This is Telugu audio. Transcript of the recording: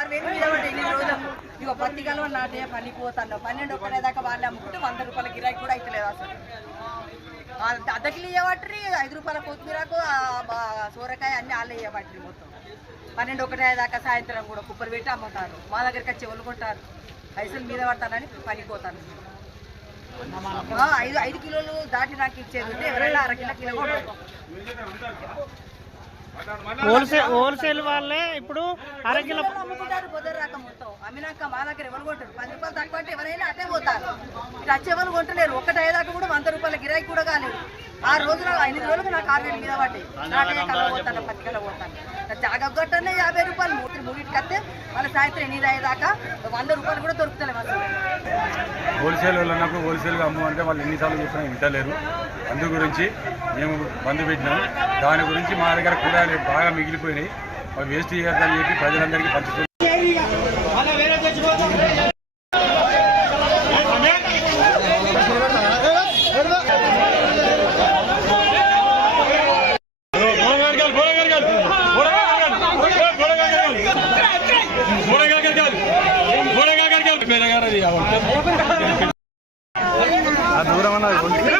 6,000 మీద పడి 8 రోజులకు ఇక పత్తి కలవ నాటే పనికి పోతాను 12 ఒక్కడే దాకా వాళ్ళు అమ్ముకుంటే 100 రూపాయల గిరాకీ కూడా అవుతలేదు అసలు. అద్దకిలు ఇవ్వబట్టి 5 రూపాయల కొత్తిమీరకు సోరకాయ అన్ని వాళ్ళే ఇవ్వబట్టి మొత్తం 12 ఒకటే దాకా సాయంత్రం కూడా కుప్పలు పెట్టి అమ్ముతారు. మా దగ్గరికి వచ్చి వదులుకుంటారు, పైసలు మీద పడతానని పనికి పోతాను. 5 కిలోలు దాటి నాకు ఇచ్చేది ఉంటే ఎవరైనా అరకిలో కొట్టారు. హోల్సేల్ వాళ్ళే ఇప్పుడు అరకిలో అమ్ముకుంటారు. పొద్దురు రాక మొత్తం అమ్మినాక మా దగ్గర ఎవరు కొంటారు? 10 రూపాయలు తక్కువ అంటే ఎవరైనా అటే పోతారు. ఇట్లా వచ్చేవాళ్ళు కొంటలేరు. ఒకటి అయ్యేదాకా కూడా 100 రూపాయల గిరాకీ కూడా కాలేదు. 6 రోజులు 8 రోజులకు నాకు 6,000 మీద పడ్డాయి. నాటే కళ్ళ పోతాను, పత్తికల పోతాను. జాగొట్టనే 50 రూపాయలు మూడింటికి వస్తే మళ్ళీ సాయంత్రం 8 అయ్యేదాకా 100 రూపాయలు కూడా దొరుకుతలేవు అసలు. హోల్సేల్ వాళ్ళకు హోల్సేల్గా అమ్ము అంటే వాళ్ళు ఎన్నిసార్లు చెప్పినా వింటలేరు. అందు గురించి మేము బంద్ పెట్టినాం. దాని గురించి మా దగ్గర కూరగాయలు బాగా మిగిలిపోయినాయి. అవి వేస్ట్ చేయొద్దని చెప్పి ప్రజలందరికీ పంచుతున్నాం. దూరం అన్నది మంచిగా